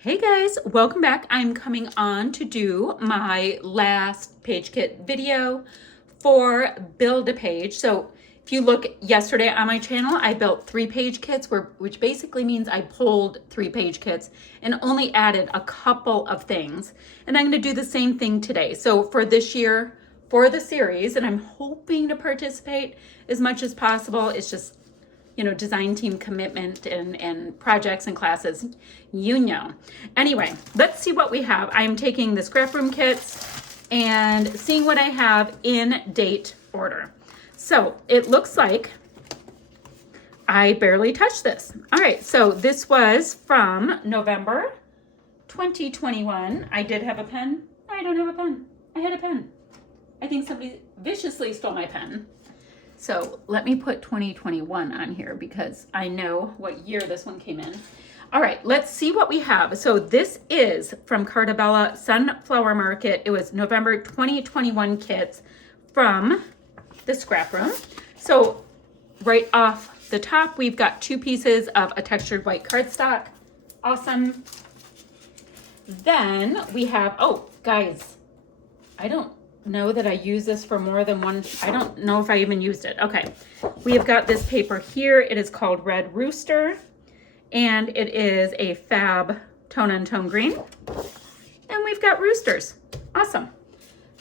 Hey guys, welcome back. I'm coming on to do my last page kit video for Build a Page. So if you look yesterday on my channel, I built 3 page kits, which basically means I pulled 3 page kits and only added a couple of things. And I'm going to do the same thing today. So for this year, for the series, and I'm hoping to participate as much as possible, it's just design team commitment and projects and classes, Anyway, let's see what we have. I'm taking the scrap room kits and seeing what I have in date order. So it looks like I barely touched this. All right, so this was from November 2021. I did have a pen. I don't have a pen. I had a pen. I think somebody viciously stole my pen. So let me put 2021 on here because I know what year this one came in. All right, let's see what we have. So this is from Carta Bella Sunflower Market. It was November 2021 kits from the scrap room. So right off the top, we've got 2 pieces of a textured white cardstock. Awesome. Then we have, oh, guys, I don't know that I use this for more than one. I don't know if I even used it. Okay, we have got this paper here. It is called Red Rooster, and it is a fab tone and tone green. And we've got roosters. Awesome.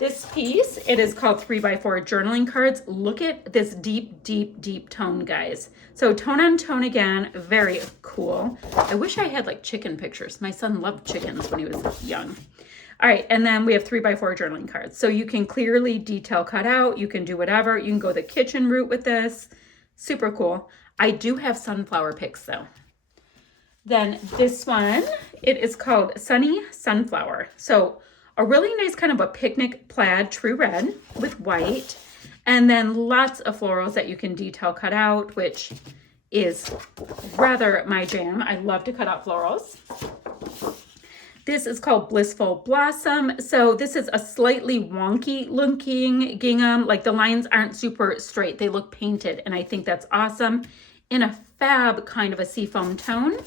This piece, it is called 3x4 journaling cards. Look at this deep, deep, deep tone, guys. So tone on tone again, very cool. I wish I had like chicken pictures. My son loved chickens when he was young. All right, and then we have 3x4 journaling cards. So you can clearly detail cut out. You can do whatever. You can go the kitchen route with this. Super cool. I do have sunflower picks though. Then this one, it is called Sunny Sunflower. So a really nice kind of a picnic plaid true red with white. And then lots of florals that you can detail cut out, which is rather my jam. I love to cut out florals. This is called Blissful Blossom. So this is a slightly wonky looking gingham. Like the lines aren't super straight. They look painted, and I think that's awesome in a fab kind of a seafoam tone.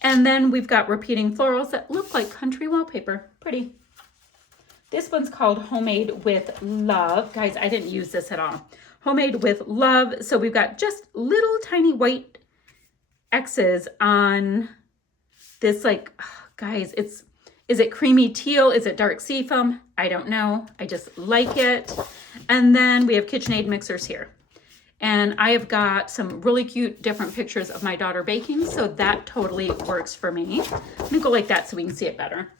And then we've got repeating florals that look like country wallpaper. Pretty. This one's called Homemade with Love. Guys, I didn't use this at all. Homemade with Love. So we've got just little tiny white X's on this, like, guys, is it creamy teal? Is it dark seafoam? I don't know. I just like it. And then we have KitchenAid mixers here. And I have got some really cute different pictures of my daughter baking, so that totally works for me. Let me go like that so we can see it better.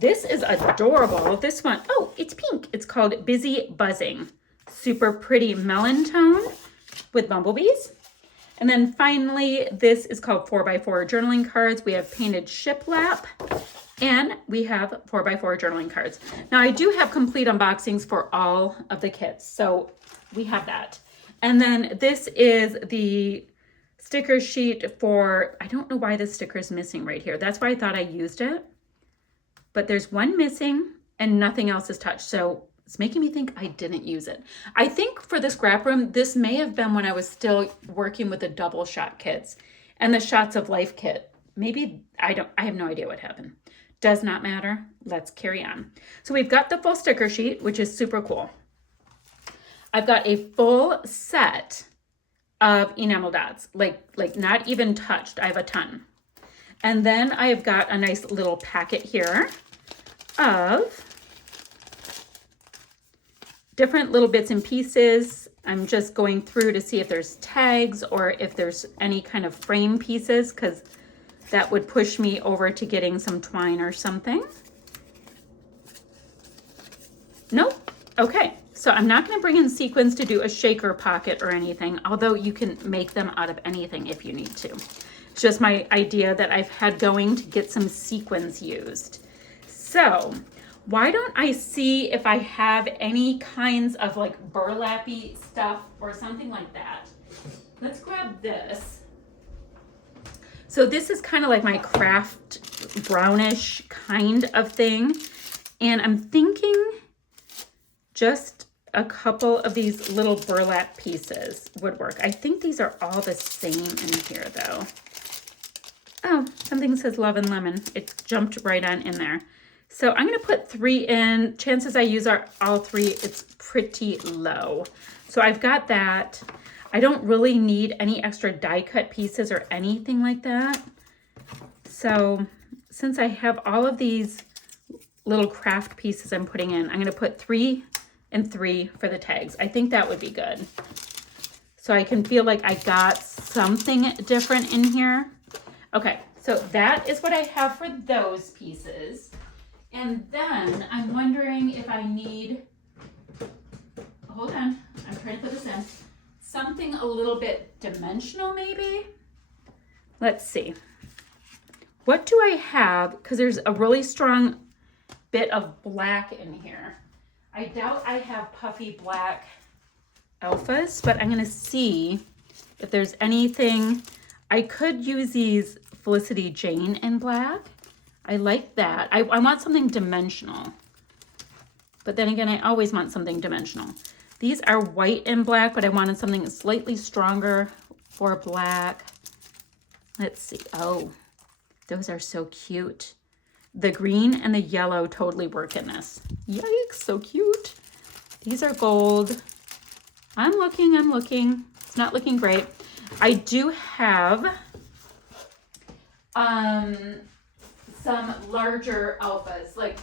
This is adorable. This one, oh, it's pink. It's called Busy Buzzing. Super pretty melon tone with bumblebees. And then finally, this is called 4x4 journaling cards. We have painted shiplap, and we have 4x4 journaling cards. Now I do have complete unboxings for all of the kits, so we have that. And then this is the sticker sheet for, I don't know why this sticker is missing right here. That's why I thought I used it, but there's one missing and nothing else is touched. So it's making me think I didn't use it. I think for the scrap room, this may have been when I was still working with the double shot kits and the Shots of Life kit. Maybe, I have no idea what happened. Does not matter. Let's carry on. So we've got the full sticker sheet, which is super cool. I've got a full set of enamel dots, like not even touched. I have a ton. And then I have got a nice little packet here of different little bits and pieces. I'm just going through to see if there's tags or if there's any kind of frame pieces, because that would push me over to getting some twine or something. Nope. Okay. So I'm not going to bring in sequins to do a shaker pocket or anything, although you can make them out of anything if you need to. It's just my idea that I've had going to get some sequins used. So why don't I see if I have any kinds of like burlappy stuff or something like that. Let's grab this. So this is kind of like my craft brownish kind of thing. And I'm thinking just a couple of these little burlap pieces would work. I think these are all the same in here though. Oh, Something says love and lemon. It jumped right on in there. So I'm going to put 3 in. Chances I use all 3, it's pretty low. So I've got that. I don't really need any extra die cut pieces or anything like that. So since I have all of these little craft pieces I'm putting in, I'm going to put 3 and 3 for the tags. I think that would be good. So I can feel like I got something different in here. Okay, so that is what I have for those pieces. And then I'm wondering if I need, hold on, I'm trying to put this in, something a little bit dimensional maybe. Let's see. What do I have? Because there's a really strong bit of black in here. I doubt I have puffy black alphas, but I'm gonna see if there's anything. I could use these Felicity Jane in black. I like that. I want something dimensional. But then again, I always want something dimensional. These are white and black, but I wanted something slightly stronger for black. Let's see. Oh, those are so cute. The green and the yellow totally work in this. Yikes, so cute. These are gold. I'm looking. It's not looking great. I do have some larger alphas, like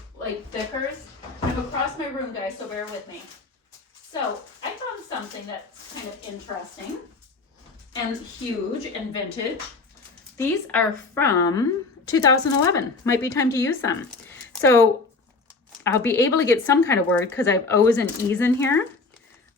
thickers. I'm across my room, guys, so bear with me. So I found something that's kind of interesting and huge and vintage. These are from 2011. Might be time to use them. So I'll be able to get some kind of word because I have O's and E's in here.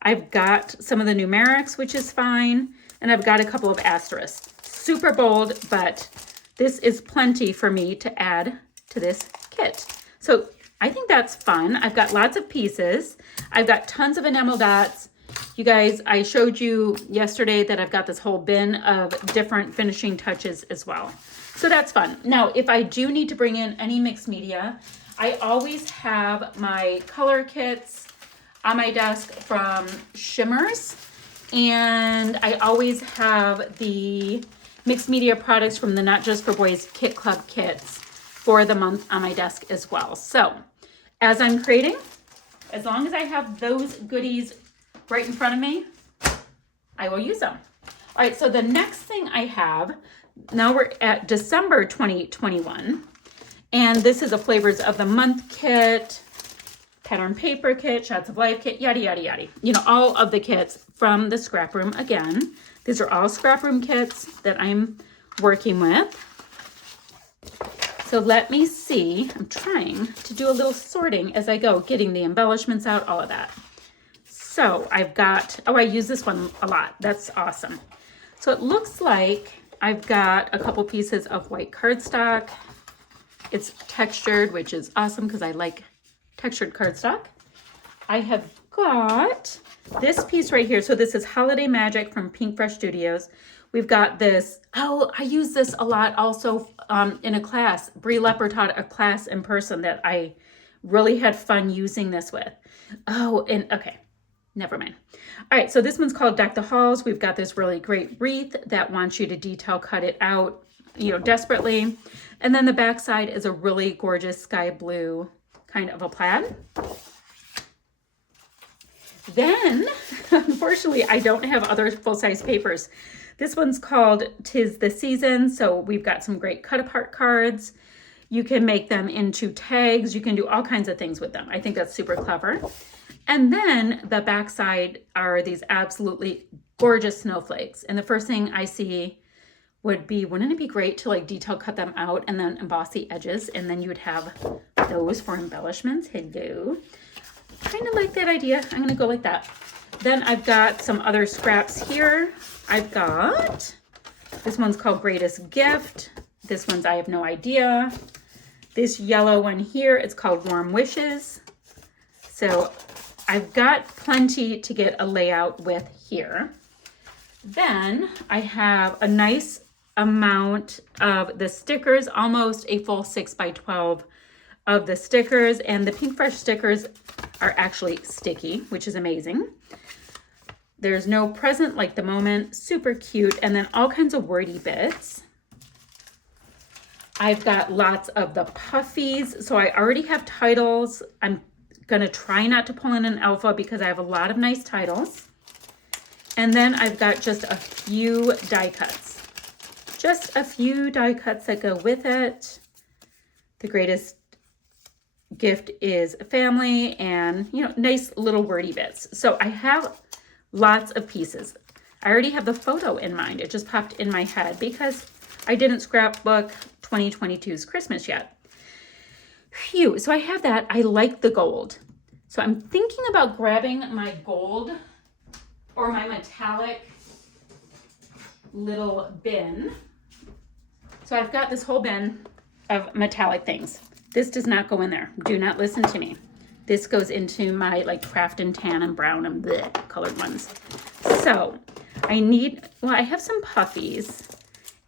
I've got some of the numerics, which is fine. And I've got a couple of asterisks. Super bold, but this is plenty for me to add to this kit. So I think that's fun. I've got lots of pieces. I've got tons of enamel dots. You guys, I showed you yesterday that I've got this whole bin of different finishing touches as well. So that's fun. Now, if I do need to bring in any mixed media, I always have my color kits on my desk from Shimmers. And I always have the mixed media products from the Not Just for Boys Kit Club kits for the month on my desk as well. So as I'm creating, as long as I have those goodies right in front of me, I will use them. All right, so the next thing I have, now we're at December 2021, and this is a Flavors of the Month kit, pattern paper kit, Shots of Life kit, yada, yada, yada. You know, all of the kits from the scrap room again. These are all scrap room kits that I'm working with. So let me see. I'm trying to do a little sorting as I go, getting the embellishments out, all of that. So I've got, oh, I use this one a lot. That's awesome. So it looks like I've got a couple pieces of white cardstock. It's textured, which is awesome because I like textured cardstock. I have got this piece right here. So this is Holiday Magic from Pink Fresh Studios. We've got this, oh, I use this a lot also in a class. Brie Leopard taught a class in person that I really had fun using this with. Oh, and okay, never mind. All right, so this one's called Deck the Halls. We've got this really great wreath that wants you to detail cut it out, you know, desperately. And then the back side is a really gorgeous sky blue kind of a plaid. Then, unfortunately, I don't have other full-size papers. This one's called 'Tis the Season. So we've got some great cut-apart cards. You can make them into tags. You can do all kinds of things with them. I think that's super clever. And then the back side are these absolutely gorgeous snowflakes. And the first thing I see would be, wouldn't it be great to like detail cut them out and then emboss the edges, and then you would have those for embellishments. Hello. Kind of like that idea. I'm going to go like that. Then I've got some other scraps here. I've got, this one's called Greatest Gift. This one's I have no idea. This yellow one here, it's called Warm Wishes. So I've got plenty to get a layout with here. Then I have a nice amount of the stickers, almost a full 6x12 of the stickers, and the Pink Fresh stickers are actually sticky, which is amazing. There's no present like the moment, super cute, and then all kinds of wordy bits. I've got lots of the puffies. So I already have titles. I'm gonna try not to pull in an alpha because I have a lot of nice titles. And then I've got just a few die cuts. Just a few die cuts that go with it. The greatest gift is family and, you know, nice little wordy bits. So I have lots of pieces. I already have the photo in mind. It just popped in my head because I didn't scrapbook 2022's Christmas yet. Phew, so I have that. I like the gold. So I'm thinking about grabbing my gold or my metallic little bin. So I've got this whole bin of metallic things. This does not go in there. Do not listen to me. This goes into my like craft and tan and brown and bleh colored ones. So I need, well, I have some puffies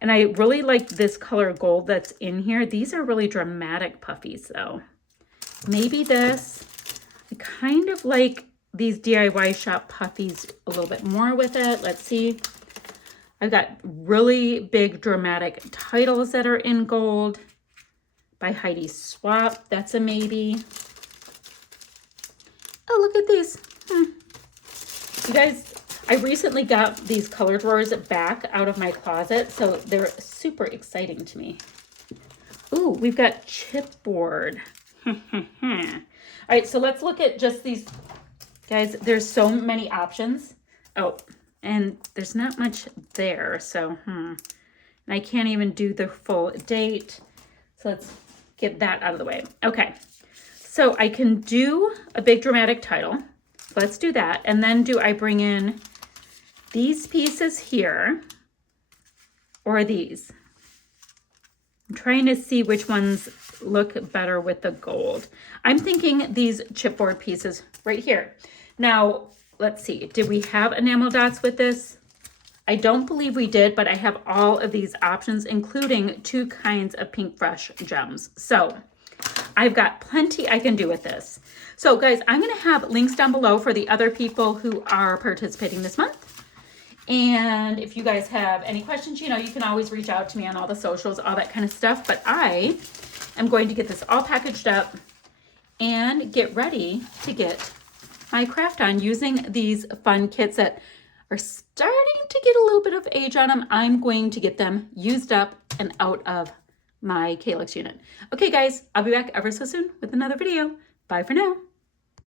and I really like this color gold that's in here. These are really dramatic puffies though. Maybe this. I kind of like these DIY shop puffies a little bit more with it. Let's see. I've got really big dramatic titles that are in gold by Heidi Swapp. That's a maybe. Oh, look at these. You guys, I recently got these color drawers back out of my closet, so they're super exciting to me. Ooh, we've got chipboard. All right, so let's look at just these. Guys, there's so many options. Oh, and there's not much there, so and I can't even do the full date. So let's get that out of the way. Okay, so I can do a big dramatic title. Let's do that. And then do I bring in these pieces here or these? I'm trying to see which ones look better with the gold. I'm thinking these chipboard pieces right here. Now, let's see. Did we have enamel dots with this? I don't believe we did, but I have all of these options, including 2 kinds of Pink Fresh gems. So I've got plenty I can do with this. So guys, I'm going to have links down below for the other people who are participating this month. And if you guys have any questions, you know, you can always reach out to me on all the socials, all that kind of stuff. But I am going to get this all packaged up and get ready to get my craft on using these fun kits that are starting to get a little bit of age on them. I'm going to get them used up and out of my Calyx unit. Okay guys, I'll be back ever so soon with another video. Bye for now.